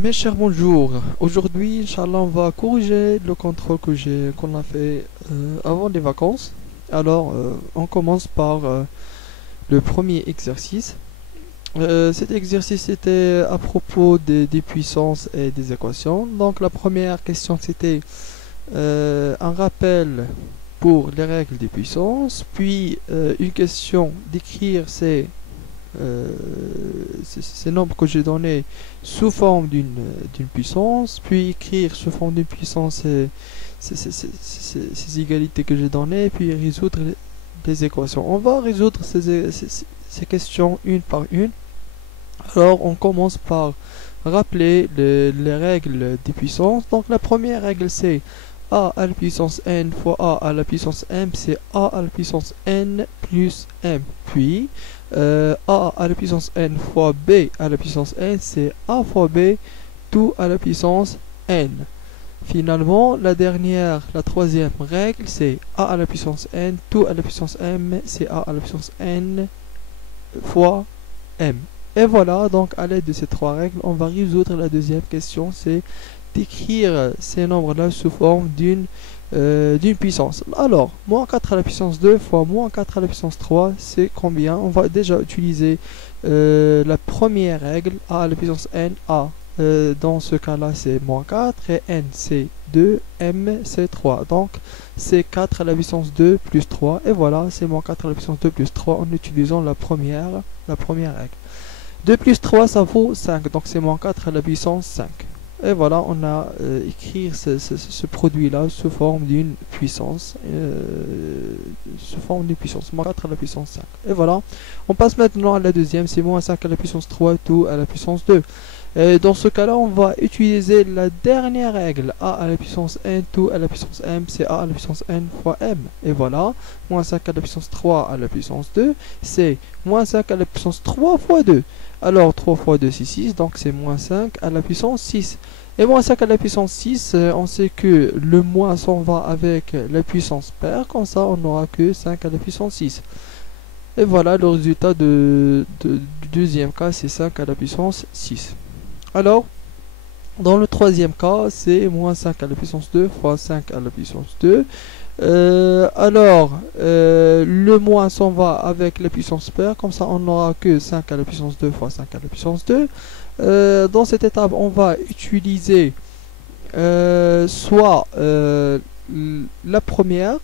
Mes chers bonjour, aujourd'hui Inch'Allah on va corriger le contrôle qu'on a fait avant les vacances. Alors on commence par le premier exercice. Cet exercice était à propos des puissances et des équations. Donc la première question c'était un rappel pour les règles des puissances, puis une question d'écrire euh, ces nombres que j'ai donnés sous forme d'une puissance, puis écrire sous forme d'une puissance ces égalités que j'ai données, puis résoudre les équations. On va résoudre ces questions une par une. Alors on commence par rappeler les règles des puissances. Donc la première règle c'est a à la puissance n fois a à la puissance m, c'est a à la puissance n plus m. Puis a à la puissance n fois b à la puissance n, c'est a fois b tout à la puissance n. Finalement, la troisième règle, c'est a à la puissance n tout à la puissance m, c'est a à la puissance n fois m. Et voilà, donc à l'aide de ces trois règles, on va résoudre la deuxième question, c'est d'écrire ces nombres-là sous forme d'une puissance. Alors, moins 4 à la puissance 2 fois moins 4 à la puissance 3, c'est combien? On va déjà utiliser la première règle, a à la puissance n, a. Dans ce cas-là, c'est moins 4 et n, c'est 2, m, c'est 3. Donc, c'est 4 à la puissance 2 plus 3. Et voilà, c'est moins 4 à la puissance 2 plus 3 en utilisant la première règle. 2 plus 3, ça vaut 5. Donc, c'est moins 4 à la puissance 5. Et voilà, on a écrit ce produit-là sous forme d'une puissance. Moins 4 à la puissance 5. Et voilà, on passe maintenant à la deuxième, c'est moins 5 à la puissance 3 tout à la puissance 2. Et dans ce cas-là, on va utiliser la dernière règle, a à la puissance n tout à la puissance m, c'est a à la puissance n fois m. Et voilà, moins 5 à la puissance 3 à la puissance 2, c'est moins 5 à la puissance 3 fois 2. Alors 3 fois 2 c'est 6, donc c'est moins 5 à la puissance 6. Et moins 5 à la puissance 6, on sait que le moins s'en va avec la puissance paire, comme ça on n'aura que 5 à la puissance 6. Et voilà, le résultat du deuxième cas, c'est 5 à la puissance 6. Alors, dans le troisième cas, c'est moins 5 à la puissance 2 fois 5 à la puissance 2. Le moins s'en va avec la puissance paire, comme ça on n'aura que 5 à la puissance 2 fois 5 à la puissance 2. Dans cette étape, on va utiliser soit la première,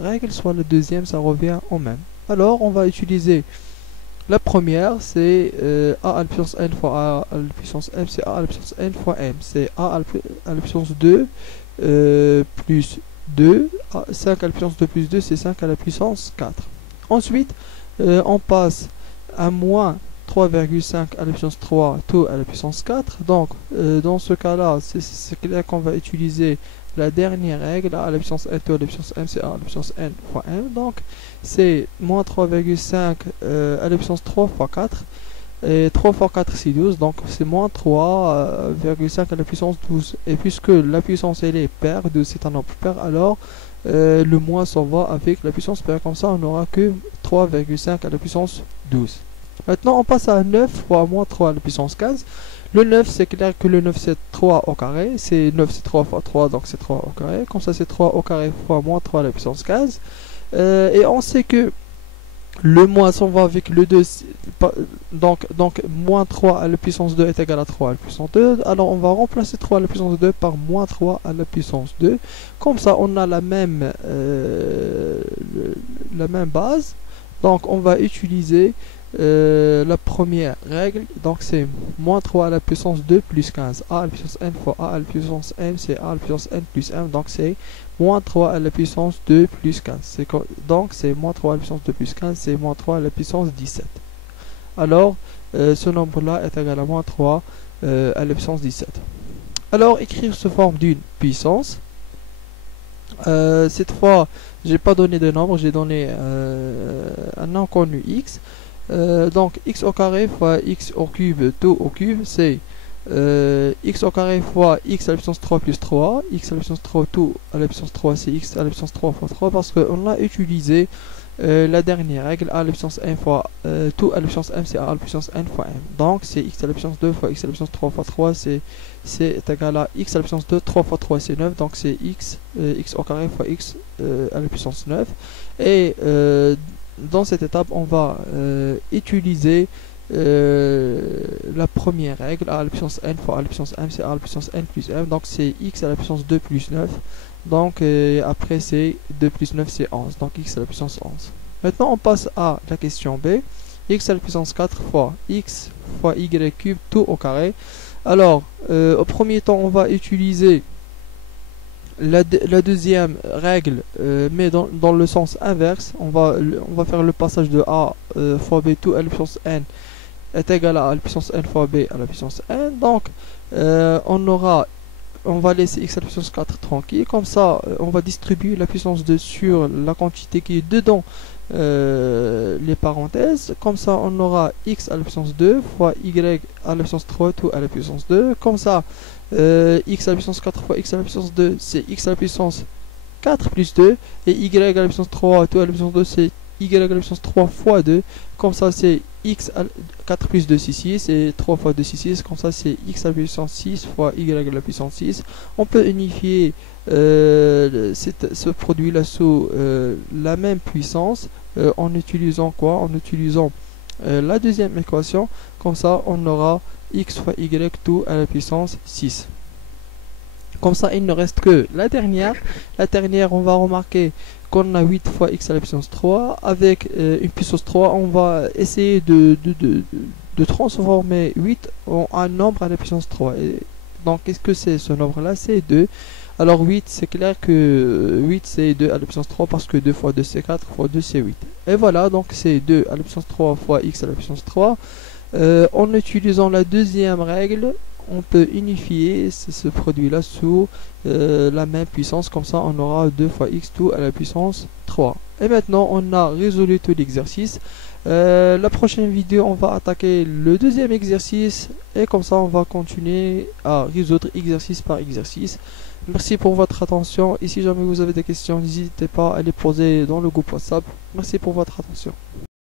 règle, soit la deuxième, ça revient au même. Alors, on va utiliser la première, c'est a à la puissance n fois a à la puissance m, c'est a à la puissance n fois m. C'est a à la puissance 2 plus 2. 5 à la puissance 2 plus 2, c'est 5 à la puissance 4. Ensuite, on passe à moins 3,5 à la puissance 3 tout à la puissance 4. Donc, dans ce cas-là, c'est clair qu'on va utiliser la dernière règle, a à la puissance n tout à la puissance m, c'est a à la puissance n fois m. Donc, c'est moins 3,5 à la puissance 3 fois 4. Et 3 fois 4 c'est 12, donc c'est moins 3,5 à la puissance 12. Et puisque la puissance elle est paire, 12 c'est un nombre pair, alors le moins s'en va avec la puissance paire. Comme ça on n'aura que 3,5 à la puissance 12. Maintenant on passe à 9 fois moins 3 à la puissance 15. Le 9, c'est clair que le 9 c'est 3 au carré. C'est 9 c'est 3 fois 3, donc c'est 3 au carré. Comme ça c'est 3 au carré fois moins 3 à la puissance 15. Et on sait que le moins s'en va avec le 2. Donc moins 3 à la puissance 2 est égal à 3 à la puissance 2. Alors on va remplacer 3 à la puissance 2 par moins 3 à la puissance 2. Comme ça on a la même base. Donc on va utiliser la première règle. Donc c'est moins 3 à la puissance 2 plus 15. A à la puissance n fois a à la puissance m, c'est a à la puissance n plus m. Donc c'est moins 3 à la puissance 2 plus 15. Donc c'est moins 3 à la puissance 2 plus 15, c'est moins 3 à la puissance 17. Alors, ce nombre-là est égal à moins 3 à la puissance 17. Alors, écrire sous forme d'une puissance. Cette fois, j'ai pas donné de nombre, j'ai donné un inconnu x. Donc, x au carré fois x au cube tout au cube, c'est x au carré fois x à la puissance 3 plus 3. X à la puissance 3 tout à la puissance 3, c'est x à la puissance 3 fois 3, parce qu'on a utilisé la dernière règle, a à la puissance n fois tout à la puissance m, c'est a à la puissance n fois m. Donc c'est x à la puissance 2 fois x à la puissance 3 fois 3, c'est égal à x à la puissance 2, 3 fois 3 c'est 9, donc c'est x au carré fois x à la puissance 9. Et dans cette étape, on va utiliser la première règle, a à la puissance n fois a à la puissance m, c'est a à la puissance n plus m, donc c'est x à la puissance 2 plus 9. Donc après c'est 2 plus 9 c'est 11, donc x à la puissance 11. Maintenant on passe à la question B, x à la puissance 4 fois x fois y cube tout au carré. Alors au premier temps on va utiliser la deuxième règle, mais dans le sens inverse. On va faire le passage de a fois b tout à la puissance n est égal à la puissance n fois b à la puissance n. Donc on va laisser x à la puissance 4 tranquille, comme ça on va distribuer la puissance 2 sur la quantité qui est dedans les parenthèses, comme ça on aura x à la puissance 2 fois y à la puissance 3 tout à la puissance 2, comme ça x à la puissance 4 fois x à la puissance 2 c'est x à la puissance 4 plus 2, et y à la puissance 3 tout à la puissance 2 c'est y à la puissance 3 fois 2, comme ça c'est x à 4 plus 2 c'est 6, et 3 fois 2 c'est 6, comme ça c'est x à la puissance 6 fois y à la puissance 6. On peut unifier ce produit là sous la même puissance en utilisant quoi? En utilisant la deuxième équation, comme ça on aura x fois y tout à la puissance 6. Comme ça il ne reste que la dernière. La dernière, on va remarquer qu'on a 8 fois x à la puissance 3. Avec une puissance 3, on va essayer de transformer 8 en un nombre à la puissance 3. Et donc qu'est-ce que c'est ce nombre là? C'est 2. Alors 8, c'est clair que 8 c'est 2 à la puissance 3, parce que 2 fois 2 c'est 4, fois 2 c'est 8. Et voilà, donc c'est 2 à la puissance 3 fois x à la puissance 3. En utilisant la deuxième règle, on peut unifier ce produit là sous la même puissance, comme ça on aura 2 fois x tout à la puissance 3. Et maintenant on a résolu tout l'exercice. La prochaine vidéo on va attaquer le deuxième exercice, et comme ça on va continuer à résoudre exercice par exercice. Merci pour votre attention, et si jamais vous avez des questions, n'hésitez pas à les poser dans le groupe WhatsApp. Merci pour votre attention.